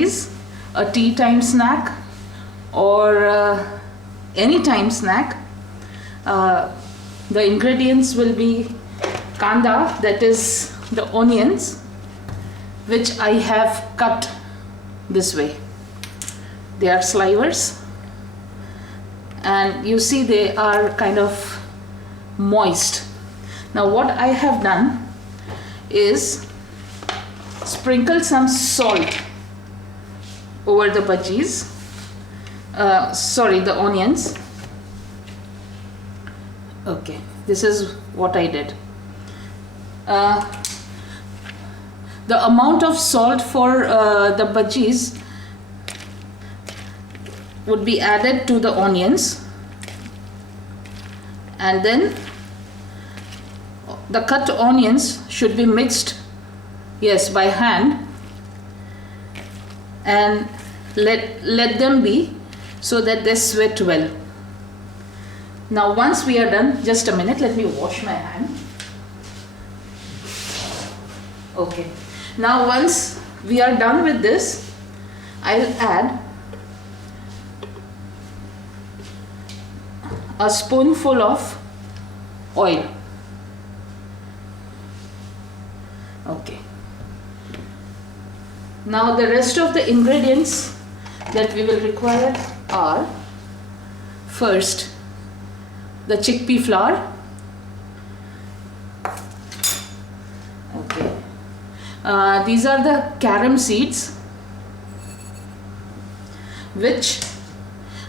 is a tea time snack or any time snack. The ingredients will be kanda, that is the onions, which I have cut this way. They are slivers, and you see they are kind of moist. Now what I have done is sprinkle some salt over the bhajis, the onions. Okay, this is what I did. The amount of salt for the bhajis would be added to the onions, and then the cut onions should be mixed, yes, by hand, and let them be so that they sweat well. Now once we are done, just a minute, let me wash my hand. Okay, now once we are done with this, I'll add a spoonful of oil. Okay, now the rest of the ingredients that we will require are, first, the chickpea flour. Okay, these are the carom seeds, which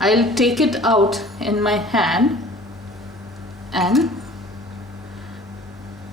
I'll take it out in my hand and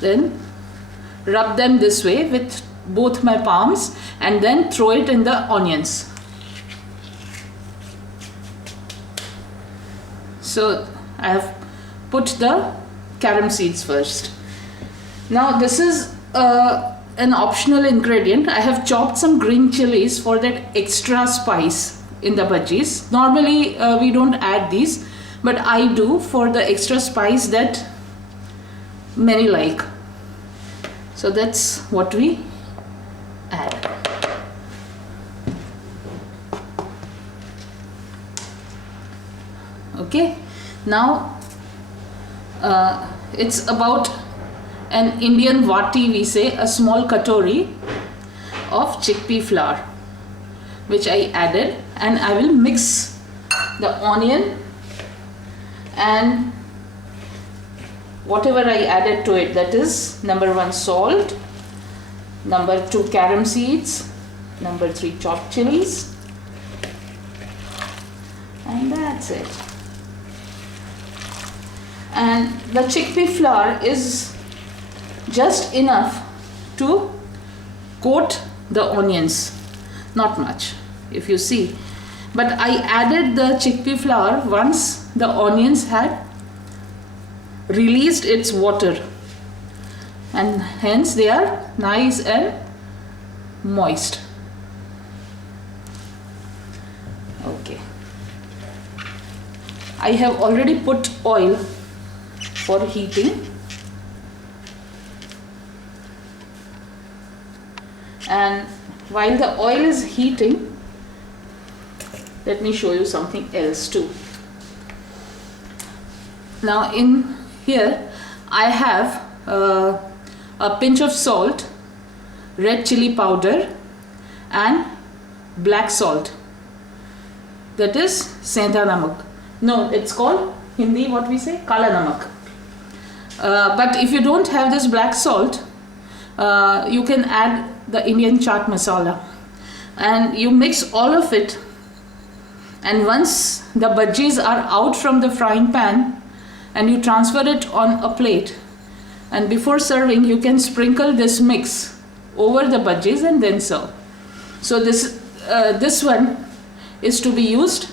then rub them this way with both my palms and then throw it in the onions. So I have put the carom seeds first. Now this is an optional ingredient. I have chopped some green chilies for that extra spice in the bhajis. Normally we don't add these, but I do for the extra spice that many like. So that's what we add. Okay, now it's about an Indian vati, we say, a small katori of chickpea flour, which I added, and I will mix the onion and whatever I added to it, that is number 1 salt, number 2 carom seeds, number 3 chopped chilies, and that's it. And the chickpea flour is just enough to coat the onions, not much, if you see. But I added the chickpea flour once the onions had released its water, and hence they are nice and moist. Okay, I have already put oil for heating, and while the oil is heating, let me show you something else too. Now in here I have a pinch of salt, red chili powder, and black salt, that is sendha namak. No, it's called Hindi, what we say, kala namak. But if you don't have this black salt, you can add the Indian chaat masala, and you mix all of it, and once the bhajis are out from the frying pan and you transfer it on a plate, and before serving you can sprinkle this mix over the bhajis and then serve. So this one is to be used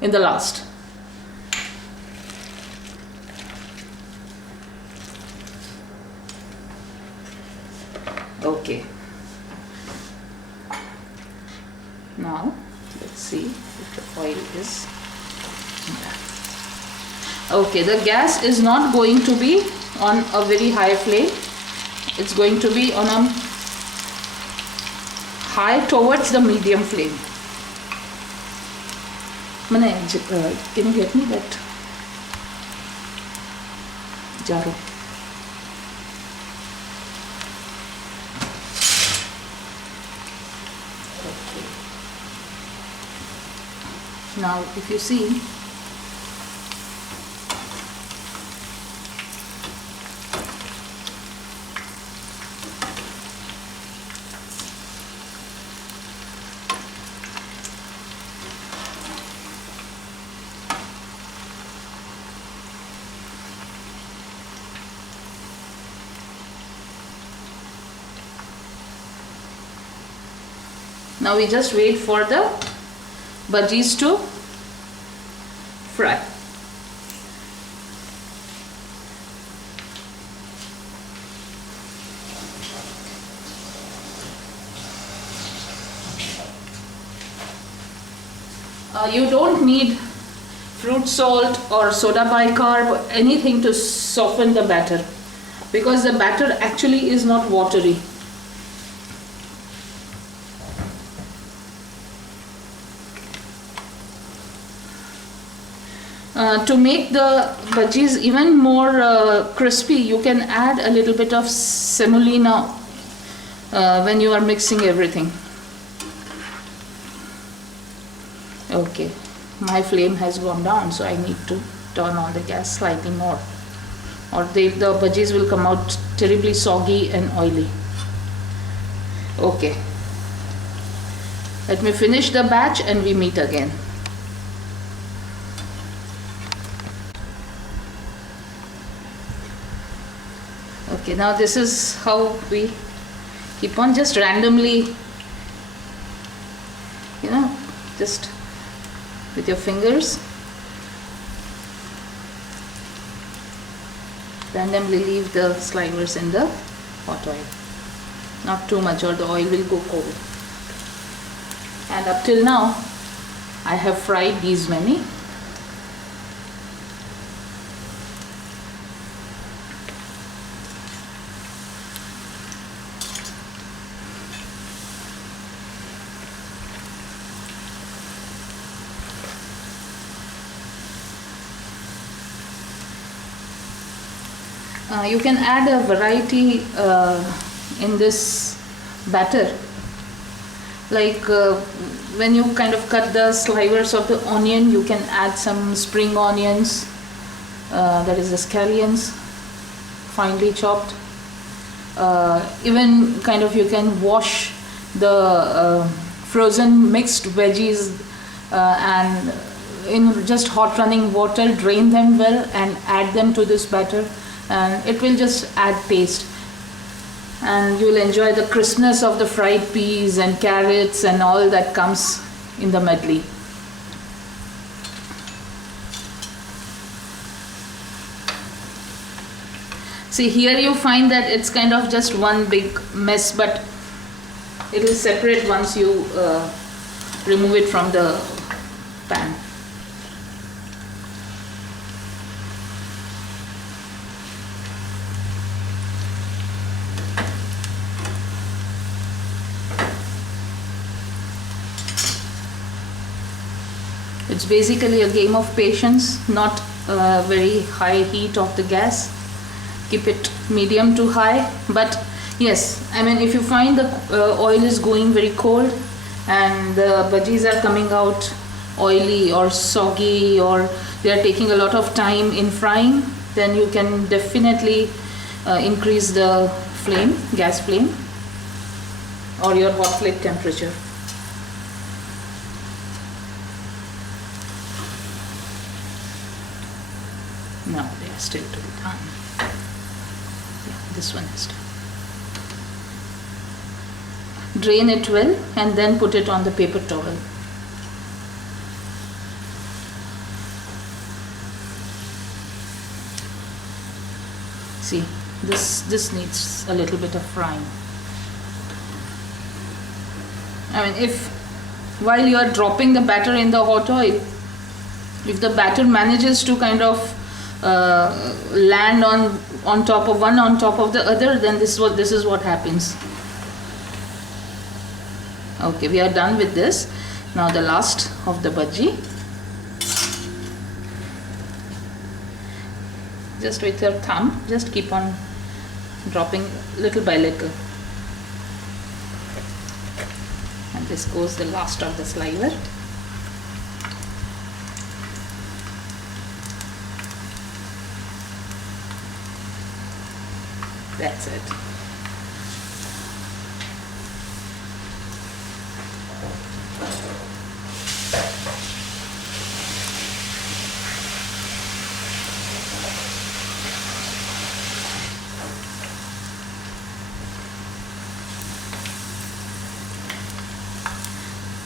in the last. Okay, now let's see if the oil is okay. The gas is not going to be on a very high flame, it's going to be on a high towards the medium flame. Can you get me that jar? Okay. Now if you see, now we just wait for the bhajis to fry. You don't need fruit salt or soda bicarb or anything to soften the batter, because the batter actually is not watery. To make the bhajis even more crispy, you can add a little bit of semolina when you are mixing everything. Okay, my flame has gone down, so I need to turn on the gas slightly more, or the bhajis will come out terribly soggy and oily. Okay, let me finish the batch and we meet again. Okay, now this is how we keep on just randomly, just with your fingers, randomly leave the slivers in the hot oil. Not too much or the oil will go cold. And up till now, I have fried these many. You can add a variety in this batter, like when you kind of cut the slivers of the onion, you can add some spring onions, that is the scallions, finely chopped. Even kind of you can wash the frozen mixed veggies and in just hot running water, drain them well and add them to this batter, and it will just add taste, and you will enjoy the crispness of the fried peas and carrots and all that comes in the medley. See, here you find that it's kind of just one big mess, but it will separate once you remove it from the pan. It's basically a game of patience, not very high heat of the gas. Keep it medium to high. But yes, I mean, if you find the oil is going very cold and the bhajis are coming out oily or soggy, or they are taking a lot of time in frying, then you can definitely increase the flame, gas flame, or your hot plate temperature. No, they are still to be done. Yeah, this one is done. Drain it well and then put it on the paper towel. See, this needs a little bit of frying. I mean, if while you are dropping the batter in the hot oil, if the batter manages to kind of land on top of one, on top of the other, then this is what happens. Okay, we are done with this. Now the last of the bhaji. Just with your thumb, just keep on dropping little by little. And this goes the last of the sliver. That's it.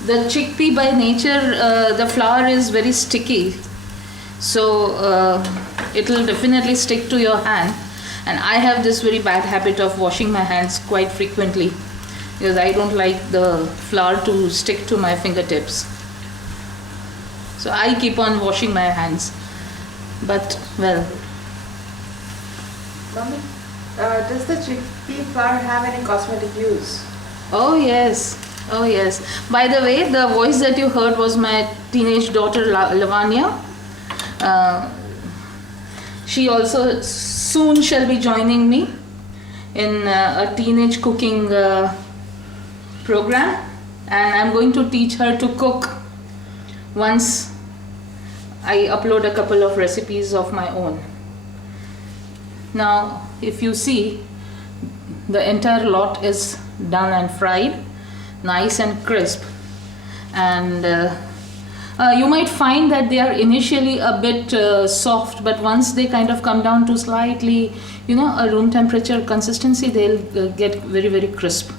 The chickpea by nature, the flour is very sticky, so it will definitely stick to your hand. And I have this very bad habit of washing my hands quite frequently because I don't like the flour to stick to my fingertips. So I keep on washing my hands. But well. Mummy, does the chickpea flour have any cosmetic use? Oh yes. Oh yes. By the way, the voice that you heard was my teenage daughter Lavanya. She also soon shall be joining me in a teenage cooking program, and I'm going to teach her to cook once I upload a couple of recipes of my own. Now, if you see, the entire lot is done and fried, nice and crisp, and you might find that they are initially a bit soft, but once they kind of come down to slightly, a room temperature consistency, they'll get very, very crisp.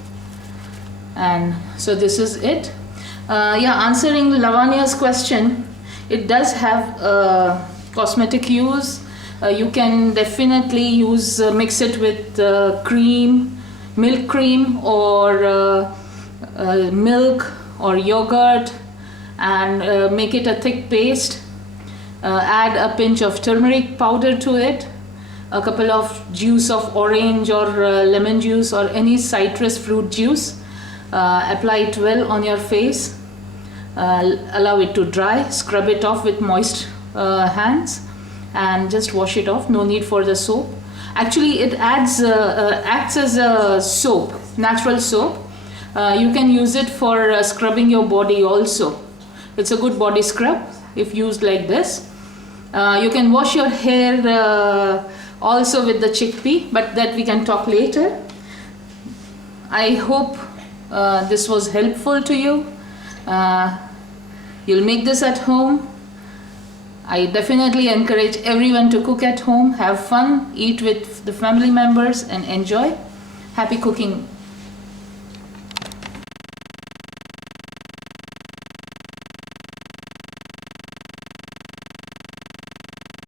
And so this is it. Answering Lavanya's question, it does have cosmetic use. You can definitely mix it with cream, milk cream, or milk or yogurt, and make it a thick paste. Add a pinch of turmeric powder to it, a couple of juice of orange or lemon juice or any citrus fruit juice. Apply it well on your face. Allow it to dry. Scrub it off with moist hands and just wash it off. No need for the soap. Actually, it acts as a soap, natural soap. You can use it for scrubbing your body also. It's a good body scrub if used like this. You can wash your hair also with the chickpea, but that we can talk later. I hope this was helpful to you. You'll make this at home. I definitely encourage everyone to cook at home, have fun, eat with the family members, and enjoy. Happy cooking.